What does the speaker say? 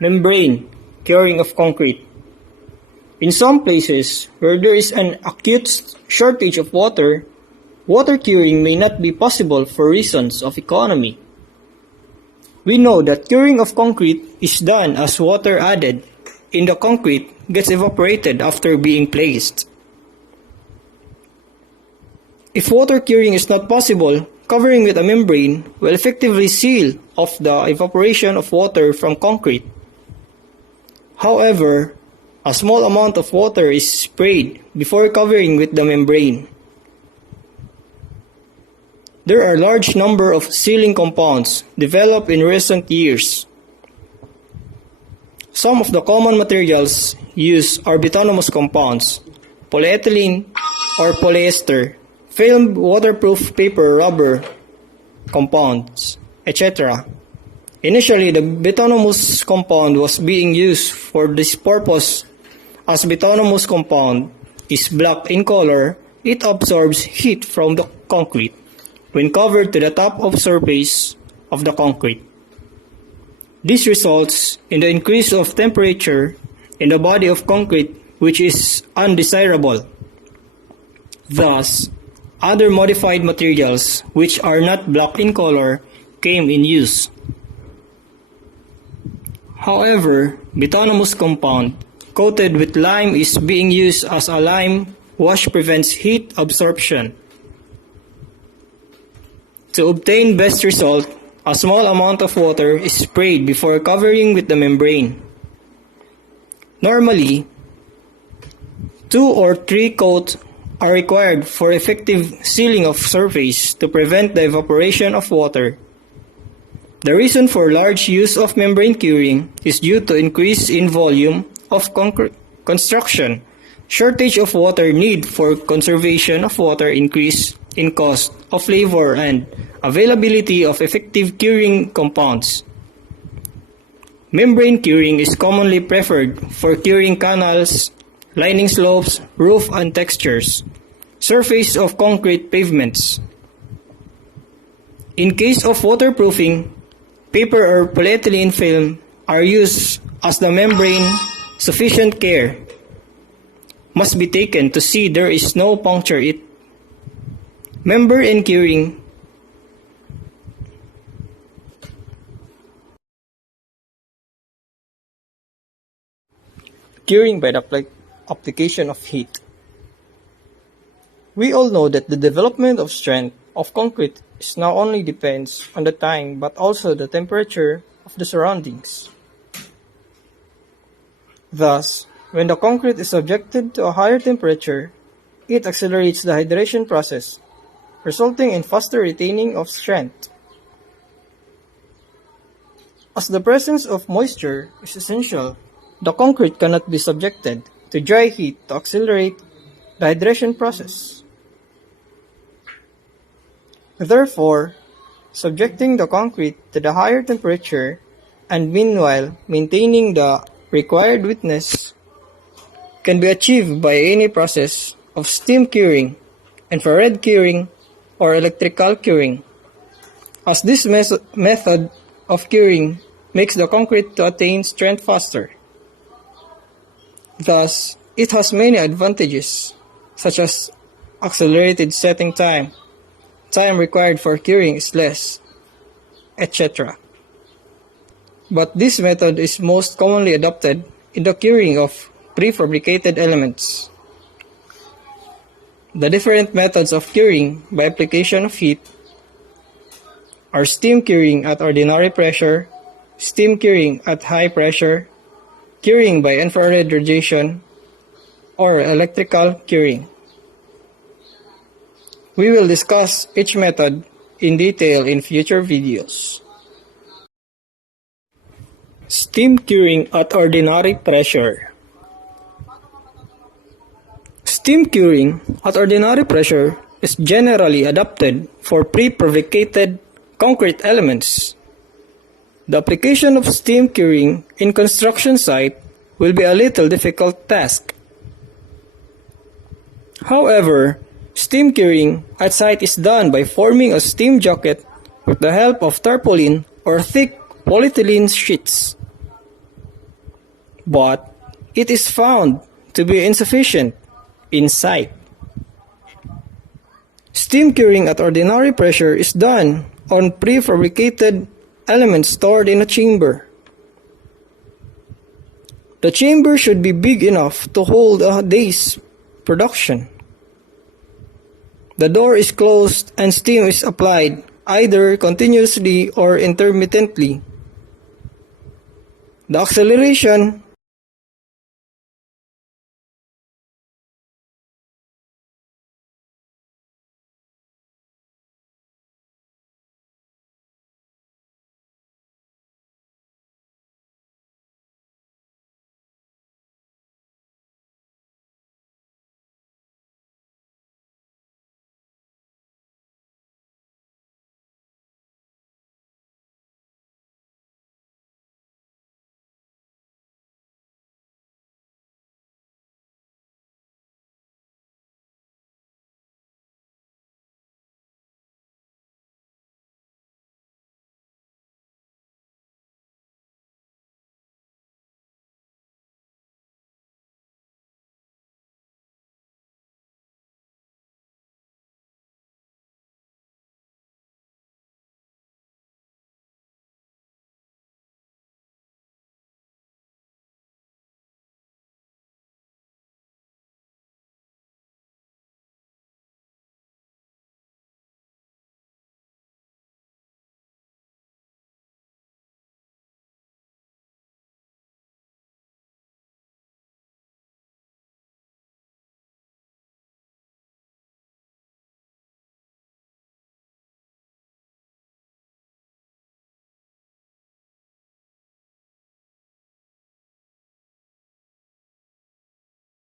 Membrane curing of concrete. In some places where there is an acute shortage of water, water curing may not be possible for reasons of economy. We know that curing of concrete is done as water added in the concrete gets evaporated after being placed. If water curing is not possible, covering with a membrane will effectively seal off the evaporation of water from concrete. However, a small amount of water is sprayed before covering with the membrane. There are a large number of sealing compounds developed in recent years. Some of the common materials used are bituminous compounds, polyethylene or polyester, filmed waterproof paper, rubber compounds, etc. Initially, the bituminous compound was being used for this purpose. As bituminous compound is black in color, it absorbs heat from the concrete when covered to the top of surface of the concrete. This results in the increase of temperature in the body of concrete, which is undesirable. Thus, other modified materials which are not black in color came in use. However, bituminous compound coated with lime is being used as a lime wash prevents heat absorption. To obtain best result, a small amount of water is sprayed before covering with the membrane. Normally, 2 or 3 coats are required for effective sealing of surface to prevent the evaporation of water. The reason for large use of membrane curing is due to increase in volume of construction, shortage of water need for conservation of water, increase in cost of labor, and availability of effective curing compounds. Membrane curing is commonly preferred for curing canals, lining slopes, roof and textures, surface of concrete pavements. In case of waterproofing, paper or polyethylene film are used as the membrane. Sufficient care must be taken to see there is no puncture it. Membrane curing. Curing by the application of heat. We all know that the development of strength of concrete is not only depends on the time but also the temperature of the surroundings. Thus, when the concrete is subjected to a higher temperature, it accelerates the hydration process, resulting in faster retaining of strength. As the presence of moisture is essential, the concrete cannot be subjected to dry heat to accelerate the hydration process. Therefore, subjecting the concrete to the higher temperature and meanwhile maintaining the required wetness can be achieved by any process of steam curing, infrared curing, or electrical curing, as this method of curing makes the concrete to attain strength faster. Thus, it has many advantages, such as accelerated setting time, time required for curing is less, etc. But this method is most commonly adopted in the curing of prefabricated elements. The different methods of curing by application of heat are steam curing at ordinary pressure, steam curing at high pressure, curing by infrared radiation, or electrical curing. We will discuss each method in detail in future videos. Steam curing at ordinary pressure. Steam curing at ordinary pressure is generally adopted for prefabricated concrete elements. The application of steam curing in construction site will be a little difficult task. However, steam curing at site is done by forming a steam jacket with the help of tarpaulin or thick polyethylene sheets. but it is found to be insufficient in sight. Steam curing at ordinary pressure is done on prefabricated elements stored in a chamber. The chamber should be big enough to hold a day's production. The door is closed and steam is applied either continuously or intermittently. The acceleration